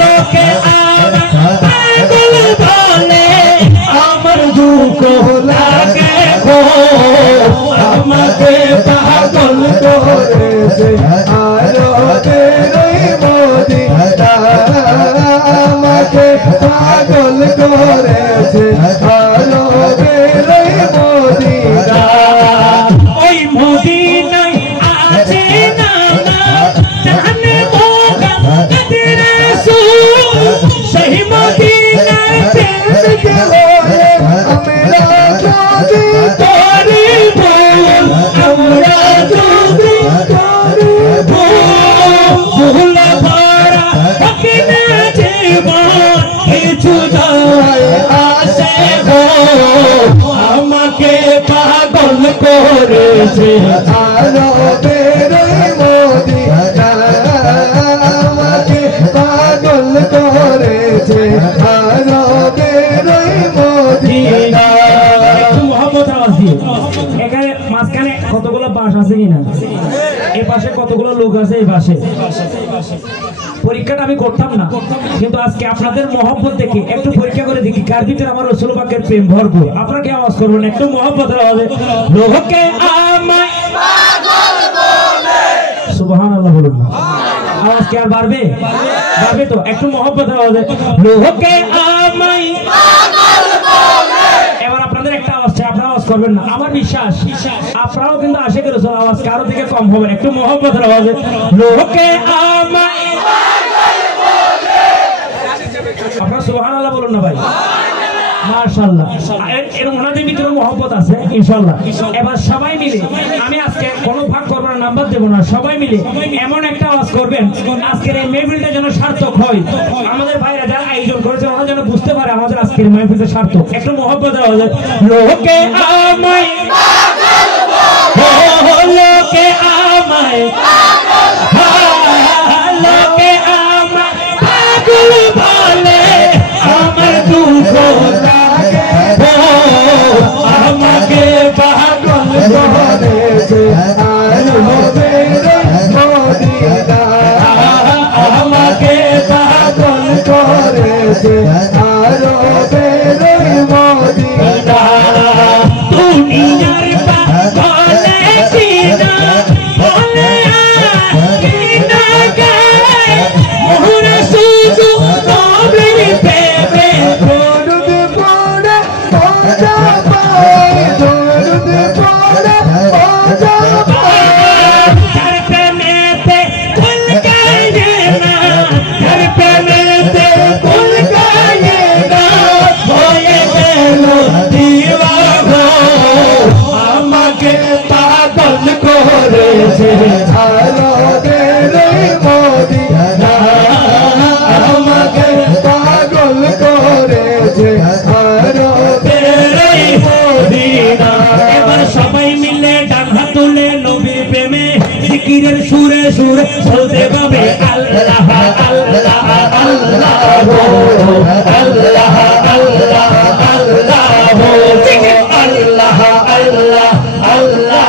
লোকে পাগল বলে আমার দুঃখ লাগে গো আমাকে পাগল করেছে আরবের মদিনা আমাকে পাগল করেছে আরবের মদিনা ওই মদিনায় আছে না জানে মোহাম্মদ রাসূল সেই মদিনায় থেকে হয়ে আমরা যদি করি ভুল আমরা যদি করি ভুল ভরা হকিনা জীবন কিছু যায় আসে গো আমাকে পাগল করেছে আরবের মদিনা আমাকে পাগল করেছে আরবের মদিনা একটু মোহাম্মদ আওয়াজ দিয়ে এখানে মাঝখানে কতগুলো বাস আছে কিনা এই পাশে কতগুলো লোক আছে এই পাশে পরীক্ষাটা আমি করতাম না কিন্তু আজকে আপনাদের মহব্বত দেখে একটু পরীক্ষা করে দেখি কার ভিতরে আমার রাসূল পাকের প্রেম ভরপুর আপনারা কি আওয়াজ করবেন একটু মহব্বতের আওয়াজে লোকে আমায় পাগল বলে সুবহানাল্লাহ বলুন আওয়াজ কি আর বাড়বে বাড়বে তো একটু মহব্বতের আওয়াজে লোকে আমায় পাগল বলে এবার আপনাদের একটা আওয়াজ চাই আপনারা আওয়াজ করবেন না আমার বিশ্বাস আপনারাও কিন্তু আশিকের রাসূল আওয়াজ কারো থেকে কম হবে না একটু মহব্বতের আওয়াজে লোকে আমায় আপনারা সুবহানাল্লাহ বলুন না ভাই মাশাআল্লাহ এর ওনাদের ভিতরে মহব্বত আছে ইনশাআল্লাহ এবার সবাই মিলে আমি আজকে কোনো ভাগ করব না নাম্বার দেব না সবাই মিলে এমন একটা আওয়াজ করবেন আজকের এই মেহফিলটা যেন সার্থক হয় আমাদের ভাইরা যারা আয়োজন করেছে ওরা যেন বুঝতে পারে আমাদের আজকের মেহফিলটা সার্থক একটু মহব্বতের আওয়াজ লোকে আমায় পাগল বলে লোকে আমায় লোকে আমায় পাগল বলে আমার দুঃখ লাগে আমাকে পাগল করেছে আরবের মদিনা আমাকে পাগল করেছে আরবের মদিনা দুনিয়ার পাগলে কিনা বলে কিনা গায় মোহরা শুধু নবীর প্রেমে দরুদ পড়ে মজা পায় দরুদ পড়ে মজা পায় তার প্রেমেতে কুল গায়ে না তার প্রেমেতে কুল গায়ে না হয়ে গেল দিওয়ানা আমাকে পাগল করেছে আরবের মদিনা আমাকে পাগল করেছে আরবের মদিনা এবার সবাই মিলে ডান হাত তুলে নবীর প্রেমে জিকিরের সুরে সুরে বলতে হবে আল্লাহ আল্লাহ আল্লাহ আল্লাহ আল্লাহ আল্লাহ আল্লাহ আল্লাহ আল্লাহ